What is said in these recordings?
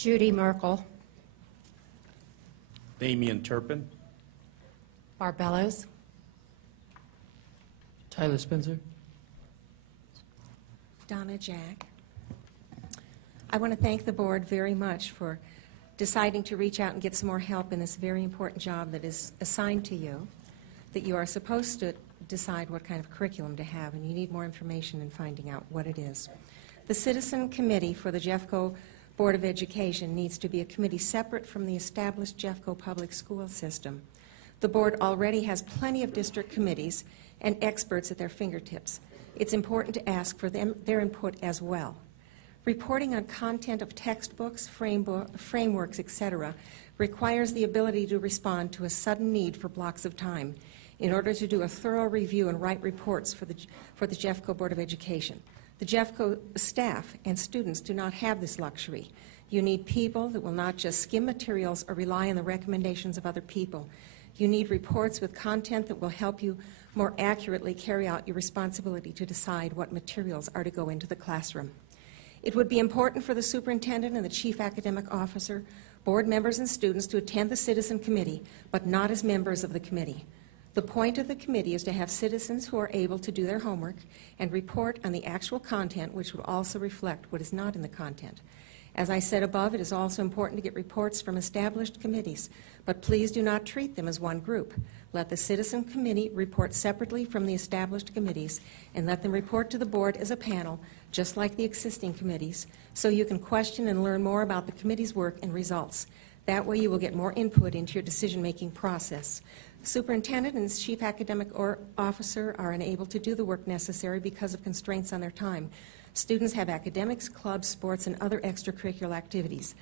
Judy Merkel. Damian Turpin. Barbellos. Tyler Spencer. Donna Jack. I want to thank the board very much for deciding to reach out and get some more help in this very important job that is assigned to you, that you are supposed to decide what kind of curriculum to have, and you need more information in finding out what it is. The Citizen Committee for the Jeffco Board of Education needs to be a committee separate from the established Jeffco public school system. The board already has plenty of district committees and experts at their fingertips. It's important to ask for their input as well. Reporting on content of textbooks, frameworks, etc., requires the ability to respond to a sudden need for blocks of time in order to do a thorough review and write reports for the Jeffco Board of Education. The Jeffco staff and students do not have this luxury. You need people that will not just skim materials or rely on the recommendations of other people. You need reports with content that will help you more accurately carry out your responsibility to decide what materials are to go into the classroom. It would be important for the superintendent and the chief academic officer, board members and students to attend the Citizen Committee, but not as members of the committee. The point of the committee is to have citizens who are able to do their homework and report on the actual content, which would also reflect what is not in the content. As I said above, it is also important to get reports from established committees, but please do not treat them as one group. Let the Citizen Committee report separately from the established committees, and let them report to the board as a panel, just like the existing committees, so you can question and learn more about the committee's work and results. That way you will get more input into your decision-making process. The superintendent and chief academic officer are unable to do the work necessary because of constraints on their time. Students have academics, clubs, sports, and other extracurricular activities.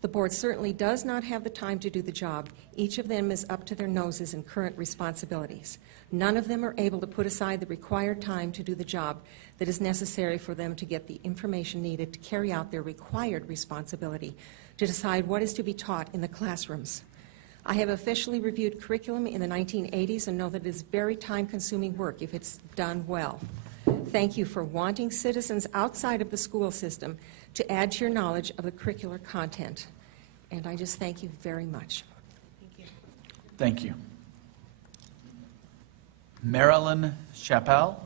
The board certainly does not have the time to do the job. Each of them is up to their noses in current responsibilities. None of them are able to put aside the required time to do the job that is necessary for them to get the information needed to carry out their required responsibility to decide what is to be taught in the classrooms. I have officially reviewed curriculum in the 1980s and know that it is very time-consuming work if it's done well. Thank you for wanting citizens outside of the school system to add to your knowledge of the curricular content. And I just thank you very much. Thank you. Thank you. Marilyn Chappelle.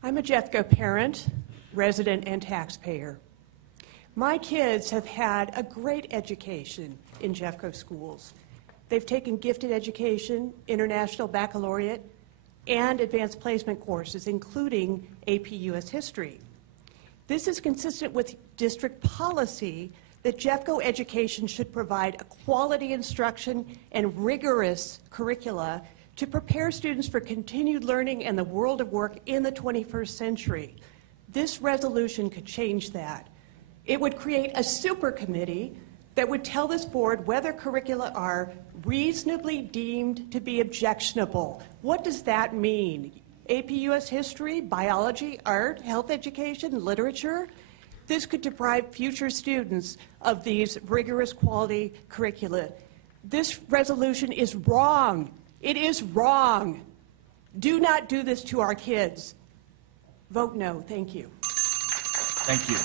I'm a Jeffco parent, resident, and taxpayer. My kids have had a great education in Jeffco schools. They've taken gifted education, international baccalaureate, and advanced placement courses, including AP US History. This is consistent with district policy that Jeffco education should provide a quality instruction and rigorous curricula to prepare students for continued learning and the world of work in the 21st century. This resolution could change that. It would create a super committee that would tell this board whether curricula are reasonably deemed to be objectionable. What does that mean? AP US History, biology, art, health education, literature? This could deprive future students of these rigorous quality curricula. This resolution is wrong. It is wrong. Do not do this to our kids. Vote no. Thank you. Thank you.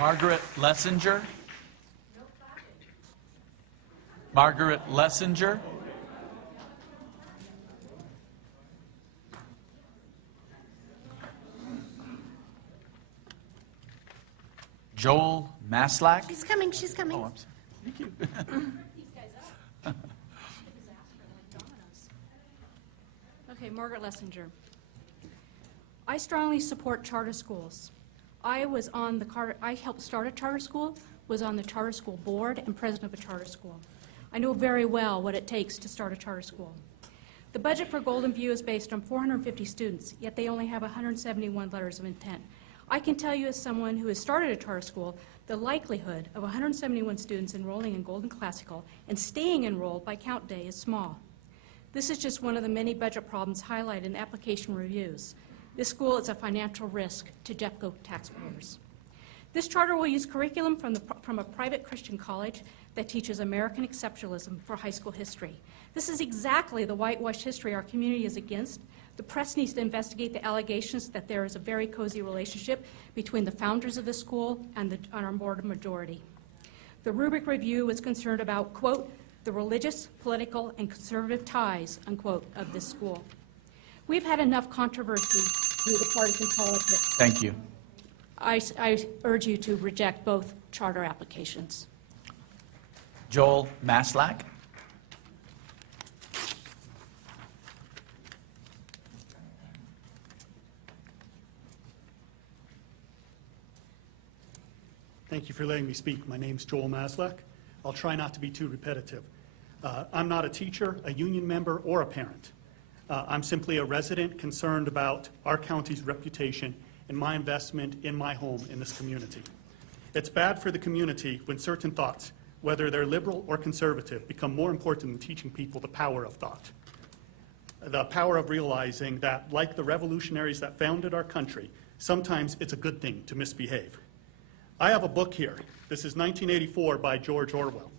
Margaret Lessinger. Margaret Lessinger. Joel Maslach. She's coming, she's coming. Oh, I'm sorry. Thank you. Okay, Margaret Lessinger. I strongly support charter schools. I helped start a charter school, was on the charter school board, and president of a charter school. I know very well what it takes to start a charter school. The budget for Golden View is based on 450 students, yet they only have 171 letters of intent. I can tell you as someone who has started a charter school, the likelihood of 171 students enrolling in Golden Classical and staying enrolled by count day is small. This is just one of the many budget problems highlighted in application reviews. This school is a financial risk to Jeffco taxpayers. This charter will use curriculum from a private Christian college that teaches American exceptionalism for high school history. This is exactly the whitewashed history our community is against. The press needs to investigate the allegations that there is a very cozy relationship between the founders of the school and our board majority. The rubric review is concerned about, quote, the religious, political, and conservative ties, unquote, of this school. We've had enough controversy through the partisan politics. Thank you. I urge you to reject both charter applications. Joel Maslak. Thank you for letting me speak. My name's Joel Maslak. I'll try not to be too repetitive. I'm not a teacher, a union member, or a parent. I'm simply a resident concerned about our county's reputation and my investment in my home in this community. It's bad for the community when certain thoughts, whether they're liberal or conservative, become more important than teaching people the power of thought. The power of realizing that, like the revolutionaries that founded our country, sometimes it's a good thing to misbehave. I have a book here. This is 1984 by George Orwell.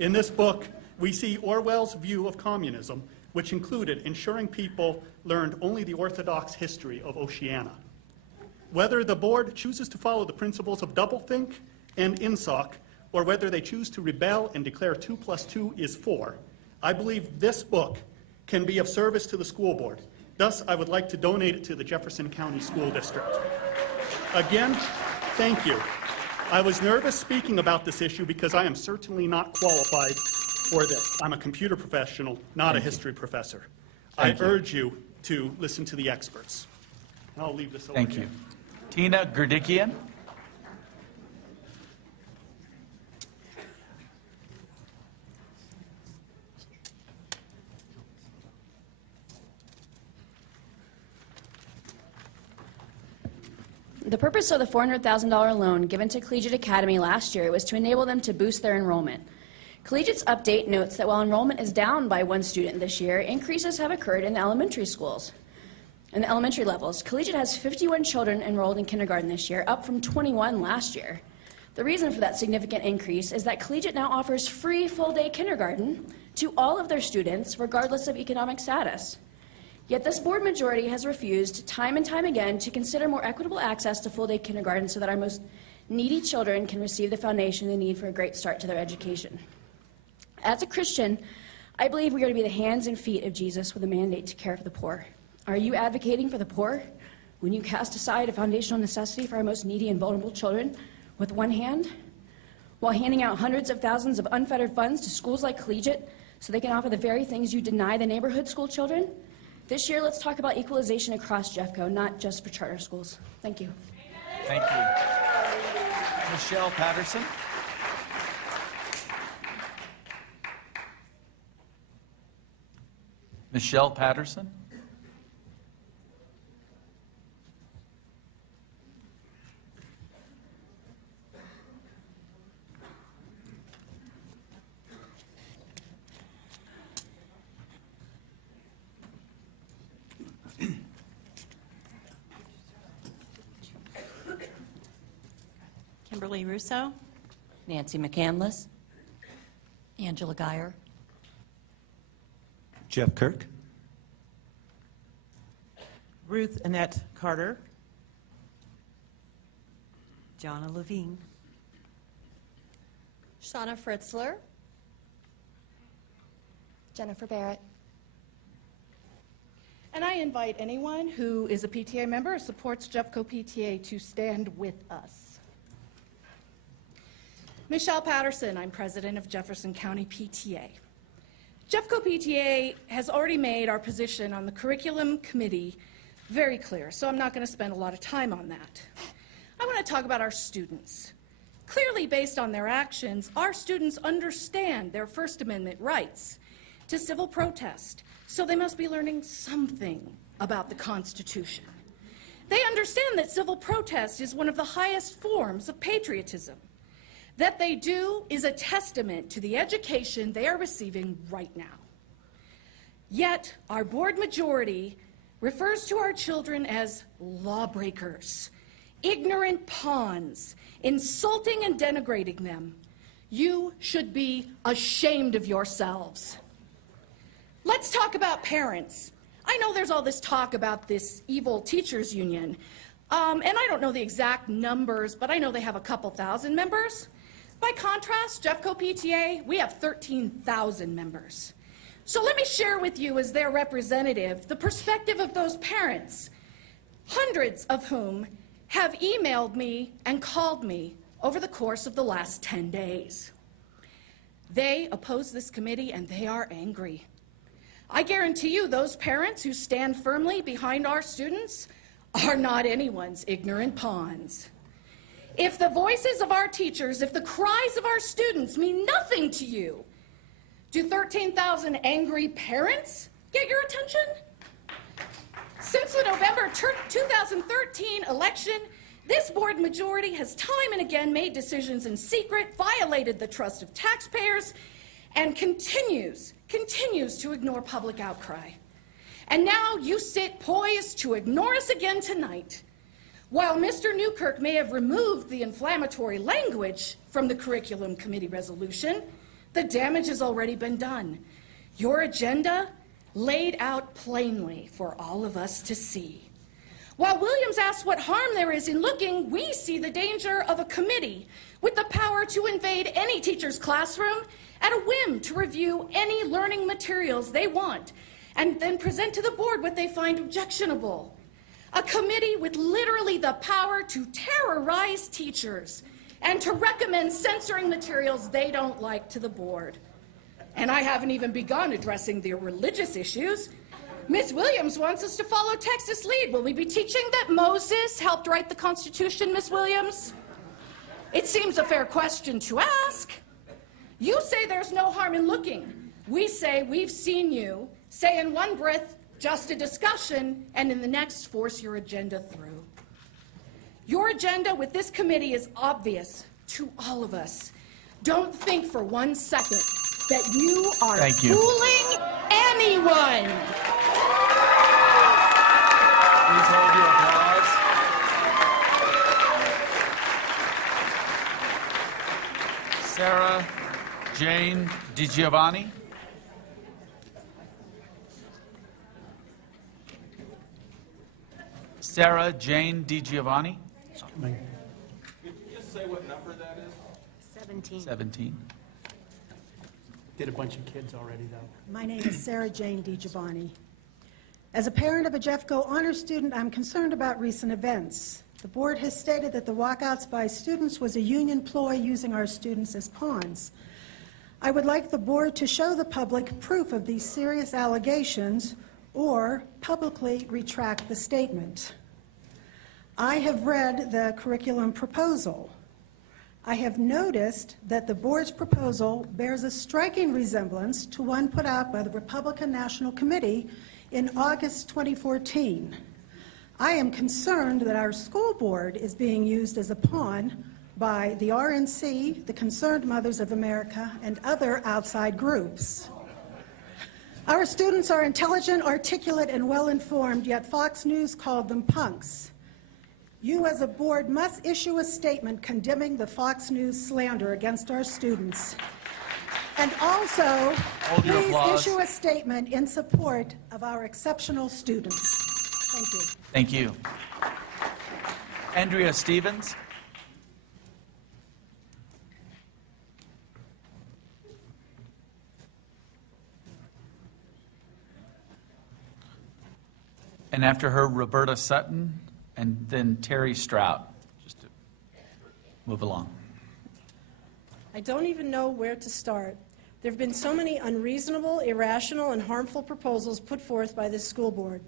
In this book, we see Orwell's view of communism, which included ensuring people learned only the orthodox history of Oceania. Whether the board chooses to follow the principles of doublethink and INSOC, or whether they choose to rebel and declare 2 + 2 is 4, I believe this book can be of service to the school board. Thus, I would like to donate it to the Jefferson County School District. Again, thank you. I was nervous speaking about this issue because I am certainly not qualified for this. I'm a computer professional, not a history professor. I urge you to listen to the experts. And I'll leave this over Thank here. you. Tina Gerdikian. The purpose of the $400,000 loan given to Collegiate Academy last year was to enable them to boost their enrollment. Collegiate's update notes that while enrollment is down by 1 student this year, increases have occurred in the elementary schools. In the elementary levels, Collegiate has 51 children enrolled in kindergarten this year, up from 21 last year. The reason for that significant increase is that Collegiate now offers free full-day kindergarten to all of their students, regardless of economic status. Yet this board majority has refused time and time again to consider more equitable access to full-day kindergarten so that our most needy children can receive the foundation they need for a great start to their education. As a Christian, I believe we are to be the hands and feet of Jesus with a mandate to care for the poor. Are you advocating for the poor when you cast aside a foundational necessity for our most needy and vulnerable children with one hand, while handing out hundreds of thousands of unfettered funds to schools like Collegiate so they can offer the very things you deny the neighborhood school children? This year, let's talk about equalization across Jeffco, not just for charter schools. Thank you. Thank you. Michelle Patterson. Michelle Patterson. Kimberly Russo. Nancy McCandless. Angela Geyer. Jeff Kirk. Ruth Annette Carter. Jonna Levine. Shauna Fritzler. Jennifer Barrett. And I invite anyone who is a PTA member or supports Jeffco PTA to stand with us. Michelle Patterson, I'm president of Jefferson County PTA. Jeffco PTA has already made our position on the curriculum committee very clear, so I'm not going to spend a lot of time on that. I want to talk about our students. Clearly, based on their actions, our students understand their First Amendment rights to civil protest, so they must be learning something about the Constitution. They understand that civil protest is one of the highest forms of patriotism. That they do is a testament to the education they are receiving right now. Yet, our board majority refers to our children as lawbreakers, ignorant pawns, insulting and denigrating them. You should be ashamed of yourselves. Let's talk about parents. I know there's all this talk about this evil teachers union, and I don't know the exact numbers, but I know they have a couple thousand members. By contrast, Jeffco PTA, we have 13,000 members. So let me share with you, as their representative, the perspective of those parents, hundreds of whom have emailed me and called me over the course of the last 10 days. They oppose this committee and they are angry. I guarantee you those parents who stand firmly behind our students are not anyone's ignorant pawns. If the voices of our teachers, if the cries of our students mean nothing to you, do 13,000 angry parents get your attention? Since the November 2013 election, this board majority has time and again made decisions in secret, violated the trust of taxpayers, and continues to ignore public outcry. And now you sit poised to ignore us again tonight. While Mr. Newkirk may have removed the inflammatory language from the curriculum committee resolution, the damage has already been done. Your agenda laid out plainly for all of us to see. While Williams asks what harm there is in looking, we see the danger of a committee with the power to invade any teacher's classroom at a whim to review any learning materials they want and then present to the board what they find objectionable. A committee with literally the power to terrorize teachers and to recommend censoring materials they don't like to the board. And I haven't even begun addressing the religious issues. Ms. Williams wants us to follow Texas lead. Will we be teaching that Moses helped write the Constitution, Ms. Williams? It seems a fair question to ask. You say there's no harm in looking. We say we've seen you say in one breath, just a discussion, and in the next, force your agenda through. Your agenda with this committee is obvious to all of us. Don't think for 1 second that you are fooling anyone. Please hold your applause. Sarah Jane DiGiovanni. Sarah Jane DiGiovanni. Just say what number that is. 17. 17. Did a bunch of kids already, though. My name is Sarah Jane DiGiovanni. As a parent of a Jeffco honor student, I'm concerned about recent events. The board has stated that the walkouts by students was a union ploy using our students as pawns. I would like the board to show the public proof of these serious allegations or publicly retract the statement. I have read the curriculum proposal. I have noticed that the board's proposal bears a striking resemblance to one put out by the Republican National Committee in August 2014. I am concerned that our school board is being used as a pawn by the RNC, the Concerned Mothers of America, and other outside groups. Our students are intelligent, articulate, and well-informed, yet Fox News called them punks. You as a board must issue a statement condemning the Fox News slander against our students. And also, please issue a statement in support of our exceptional students. Thank you. Thank you. Andrea Stevens. And after her, Roberta Sutton, and then Terry Strout, just to move along. I don't even know where to start. There have been so many unreasonable, irrational, and harmful proposals put forth by this school board.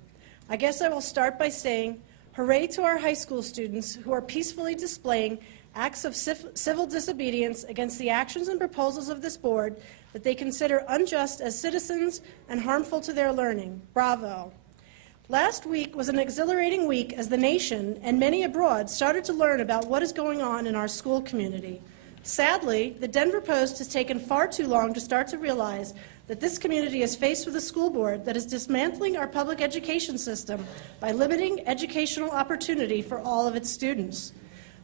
I guess I will start by saying, hooray to our high school students who are peacefully displaying acts of civil disobedience against the actions and proposals of this board that they consider unjust as citizens and harmful to their learning. Bravo. Last week was an exhilarating week as the nation and many abroad started to learn about what is going on in our school community. Sadly, the Denver Post has taken far too long to start to realize that this community is faced with a school board that is dismantling our public education system by limiting educational opportunity for all of its students.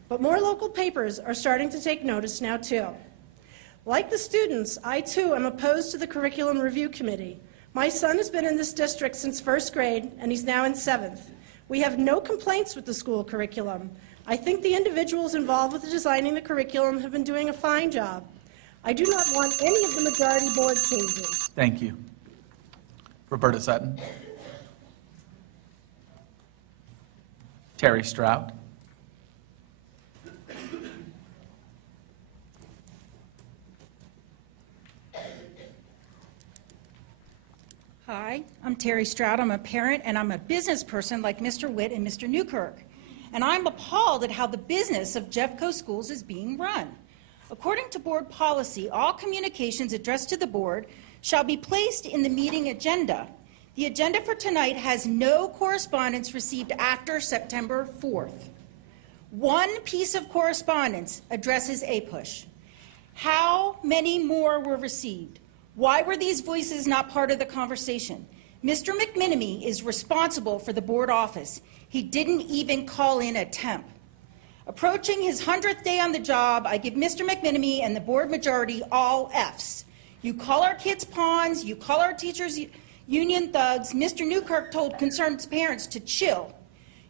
But more local papers are starting to take notice now, too. Like the students, I, too, am opposed to the Curriculum Review Committee. My son has been in this district since first grade, and he's now in 7th. We have no complaints with the school curriculum. I think the individuals involved with designing the curriculum have been doing a fine job. I do not want any of the majority board changes. Thank you. Roberta Sutton. Terry Strout. Hi, I'm Terry Stroud. I'm a parent and I'm a business person like Mr. Witt and Mr. Newkirk. And I'm appalled at how the business of Jeffco Schools is being run. According to board policy, all communications addressed to the board shall be placed in the meeting agenda. The agenda for tonight has no correspondence received after September 4th. One piece of correspondence addresses APUSH. How many more were received? Why were these voices not part of the conversation? Mr. McMenemy is responsible for the board office. He didn't even call in a temp. Approaching his 100th day on the job, I give Mr. McMenemy and the board majority all Fs. You call our kids pawns, you call our teachers union thugs. Mr. Newkirk told concerned parents to chill.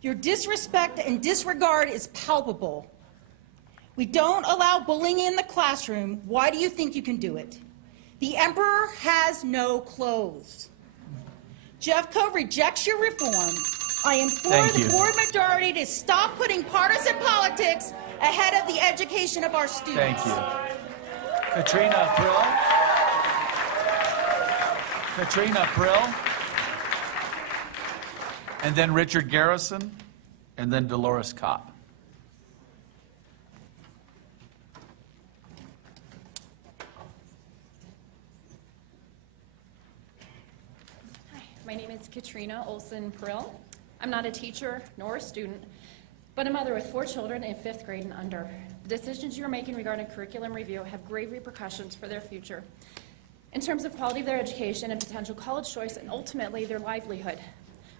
Your disrespect and disregard is palpable. We don't allow bullying in the classroom. Why do you think you can do it? The emperor has no clothes. Jeffco rejects your reforms. I implore the board majority to stop putting partisan politics ahead of the education of our students. Thank you. Katrina Prill. Katrina Prill. And then Richard Garrison. And then Dolores Kopp. My name is Katrina Olson Perill. I'm not a teacher nor a student, but a mother with 4 children in 5th grade and under. The decisions you're making regarding curriculum review have grave repercussions for their future in terms of quality of their education and potential college choice and ultimately their livelihood.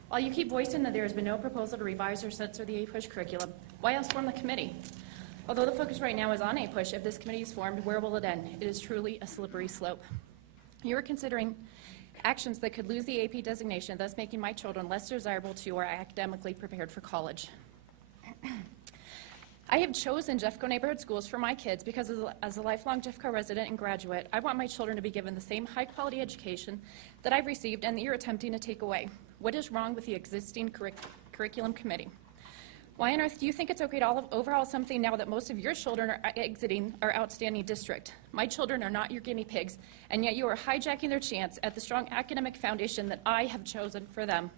While you keep voicing that there has been no proposal to revise or censor the APUSH curriculum, why else form the committee? Although the focus right now is on APUSH, if this committee is formed, where will it end? It is truly a slippery slope. You are considering actions that could lose the AP designation, thus making my children less desirable to or academically prepared for college. I have chosen Jeffco neighborhood schools for my kids because as a lifelong Jeffco resident and graduate, I want my children to be given the same high-quality education that I've received and that you're attempting to take away. What is wrong with the existing curriculum committee? Why on earth do you think it's okay to overhaul something now that most of your children are exiting our outstanding district? My children are not your guinea pigs, and yet you are hijacking their chance at the strong academic foundation that I have chosen for them.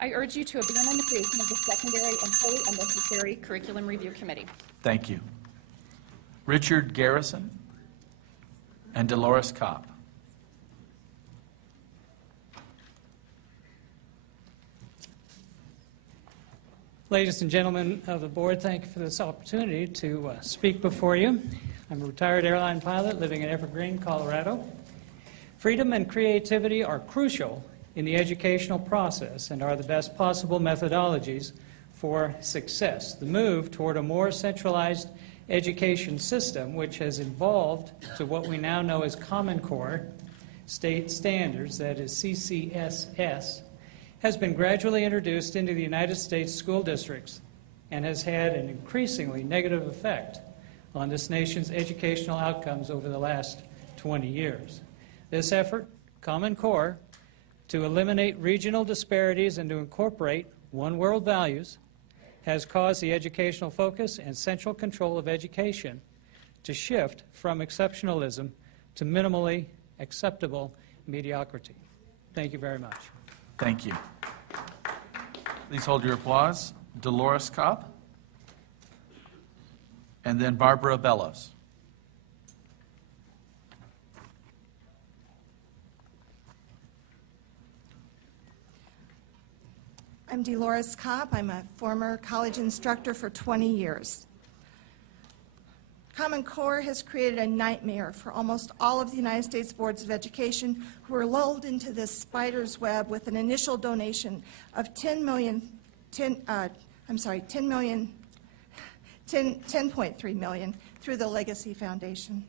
I urge you to abandon the creation of the secondary and wholly unnecessary curriculum review committee. Thank you. Richard Garrison and Dolores Kopp. Ladies and gentlemen of the board, thank you for this opportunity to speak before you. I'm a retired airline pilot living in Evergreen, Colorado. Freedom and creativity are crucial in the educational process and are the best possible methodologies for success. The move toward a more centralized education system, which has evolved to what we now know as Common Core state standards, that is CCSS, has been gradually introduced into the United States school districts and has had an increasingly negative effect on this nation's educational outcomes over the last 20 years. This effort, Common Core, to eliminate regional disparities and to incorporate one world values, has caused the educational focus and central control of education to shift from exceptionalism to minimally acceptable mediocrity. Thank you very much. Thank you. Please hold your applause. Dolores Kopp, and then Barbara Bellows. I'm Dolores Kopp. I'm a former college instructor for 20 years. Common Core has created a nightmare for almost all of the United States boards of education who are lulled into this spider's web with an initial donation of $10.3 million through the Legacy Foundation.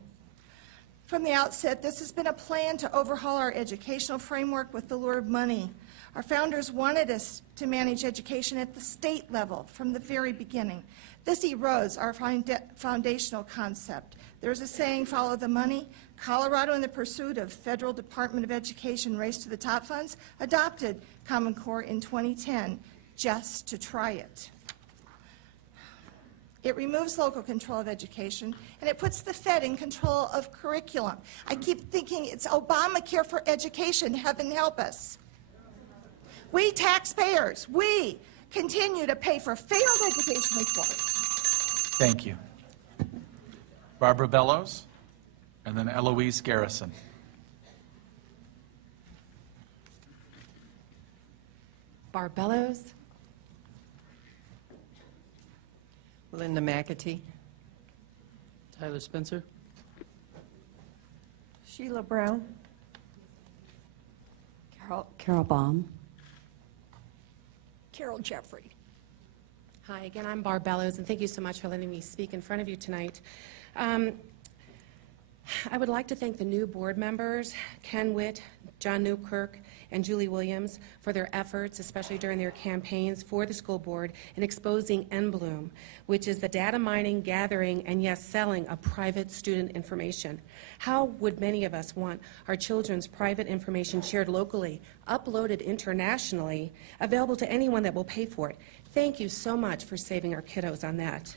From the outset, this has been a plan to overhaul our educational framework with the lure of money. Our founders wanted us to manage education at the state level from the very beginning. This erodes our foundational concept. There's a saying, follow the money. Colorado, in the pursuit of Federal Department of Education Race to the Top funds, adopted Common Core in 2010 just to try it. It removes local control of education, and it puts the Fed in control of curriculum. I keep thinking it's Obamacare for education. Heaven help us. We taxpayers, we continue to pay for failed education reform. Thank you. Barbara Bellows, and then Eloise Garrison. Barb Bellows. Linda McAtee. Tyler Spencer. Sheila Brown. Carol Baum. Carol Jeffrey. Hi, again, I'm Barb Bellows, and thank you so much for letting me speak in front of you tonight. I would like to thank the new board members, Ken Witt, John Newkirk, and Julie Williams, for their efforts, especially during their campaigns for the school board in exposing NBloom, which is the data mining, gathering, and yes, selling of private student information. How would many of us want our children's private information shared locally, uploaded internationally, available to anyone that will pay for it? Thank you so much for saving our kiddos on that.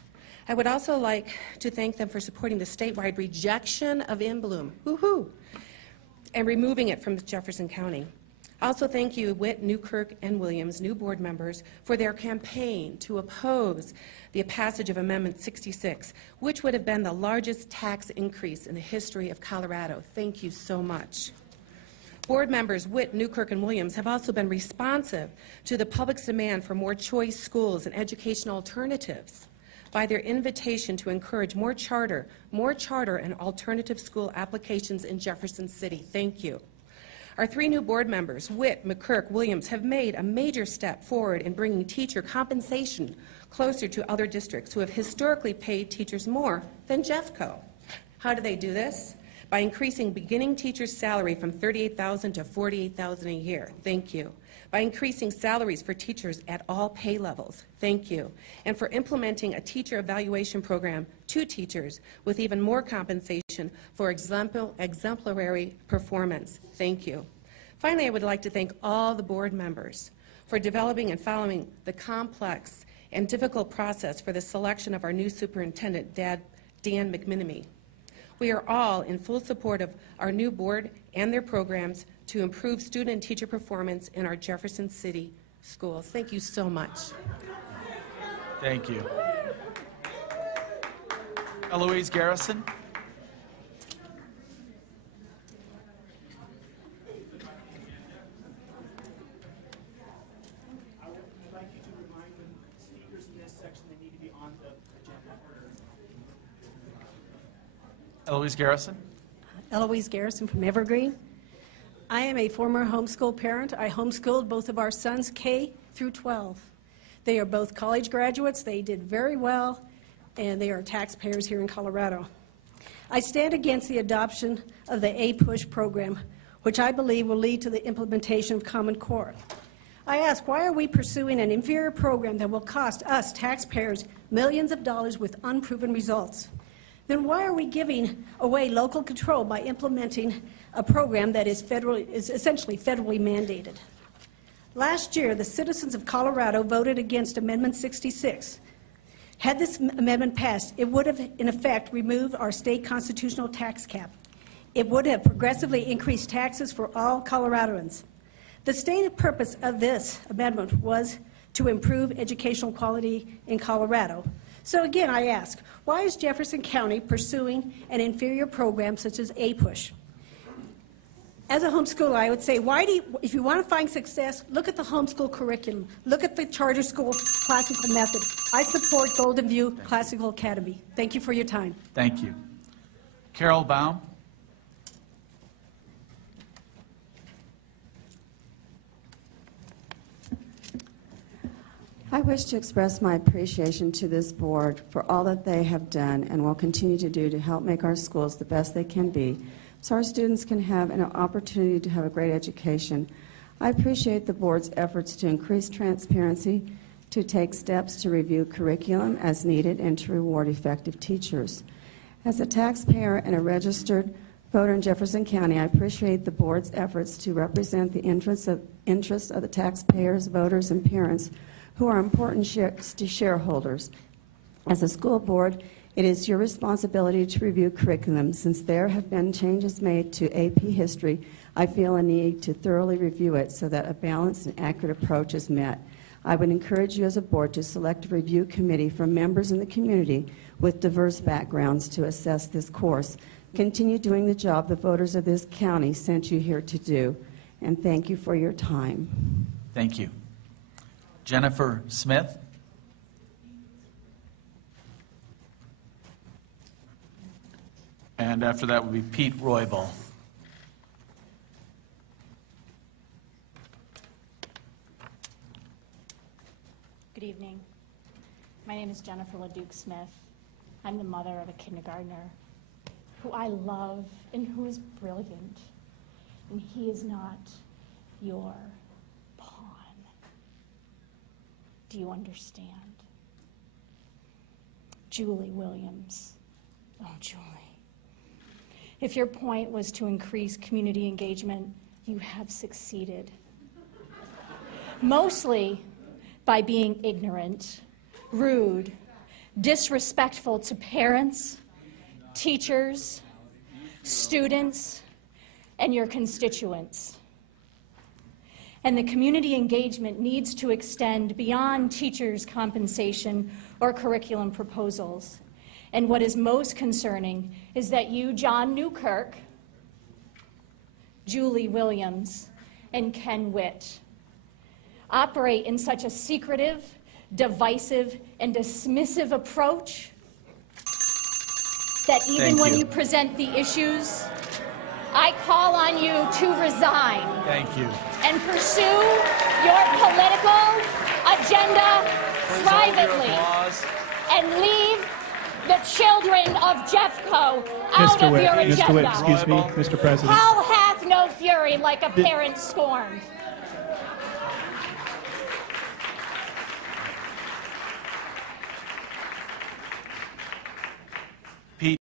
I would also like to thank them for supporting the statewide rejection of NBloom, woohoo, and removing it from Jefferson County. Also, thank you, Witt, Newkirk, and Williams, new board members, for their campaign to oppose the passage of Amendment 66, which would have been the largest tax increase in the history of Colorado. Thank you so much. Board members Witt, Newkirk, and Williams have also been responsive to the public's demand for more choice schools and educational alternatives by their invitation to encourage more charter and alternative school applications in Jefferson City. Thank you. Our three new board members, Witt, McKirk, Williams, have made a major step forward in bringing teacher compensation closer to other districts who have historically paid teachers more than Jeffco. How do they do this? By increasing beginning teachers' salary from $38,000 to $48,000 a year. Thank you. By increasing salaries for teachers at all pay levels. Thank you. And for implementing a teacher evaluation program to teachers with even more compensation for exemplary performance. Thank you. Finally, I would like to thank all the board members for developing and following the complex and difficult process for the selection of our new superintendent, Dan McMenemy. We are all in full support of our new board and their programs to improve student and teacher performance in our Jefferson City schools. Thank you so much. Thank you. Eloise Garrison. I'd like you to remind the speakers in this section they need to be on the agenda order. Eloise Garrison. Eloise Garrison from Evergreen. I am a former homeschool parent. I homeschooled both of our sons, K through 12. They are both college graduates. They did very well, and they are taxpayers here in Colorado. I stand against the adoption of the A-Push program, which I believe will lead to the implementation of Common Core. I ask, why are we pursuing an inferior program that will cost us taxpayers millions of dollars with unproven results? Then why are we giving away local control by implementing a program that is essentially federally mandated? Last year, the citizens of Colorado voted against Amendment 66. Had this amendment passed, it would have, in effect, removed our state constitutional tax cap. It would have progressively increased taxes for all Coloradoans. The stated purpose of this amendment was to improve educational quality in Colorado. So again, I ask, why is Jefferson County pursuing an inferior program such as A-Push? as a homeschooler, I would say, if you want to find success, look at the homeschool curriculum. Look at the charter school classical method. I support Golden View Classical Academy. Thank you for your time. Thank you. Carol Baum. I wish to express my appreciation to this board for all that they have done and will continue to do to help make our schools the best they can be, so our students can have an opportunity to have a great education. I appreciate the board's efforts to increase transparency, to take steps to review curriculum as needed, and to reward effective teachers. As a taxpayer and a registered voter in Jefferson County, I appreciate the board's efforts to represent the interests of the taxpayers, voters, and parents who are important to shareholders. As a school board, it is your responsibility to review curriculum. Since there have been changes made to AP History, I feel a need to thoroughly review it so that a balanced and accurate approach is met. I would encourage you as a board to select a review committee from members in the community with diverse backgrounds to assess this course. Continue doing the job the voters of this county sent you here to do, and thank you for your time. Thank you. Jennifer Smith. And after that would be Pete Roybal. Good evening. My name is Jennifer LaDuke Smith. I'm the mother of a kindergartner who I love and who is brilliant. And he is not your pawn. Do you understand? Julie Williams. Oh, Julie. If your point was to increase community engagement, you have succeeded. Mostly by being ignorant, rude, disrespectful to parents, teachers, students, and your constituents. And the community engagement needs to extend beyond teachers' compensation or curriculum proposals. And what is most concerning is that you, John Newkirk, Julie Williams, and Ken Witt operate in such a secretive, divisive, and dismissive approach that even when you present the issues, I call on you to resign. Thank you. And pursue your political agenda privately and leave the children of Jeffco out of your agenda. Mr. Witt, excuse me, Mr. President. Hell hath no fury like a parent scorned.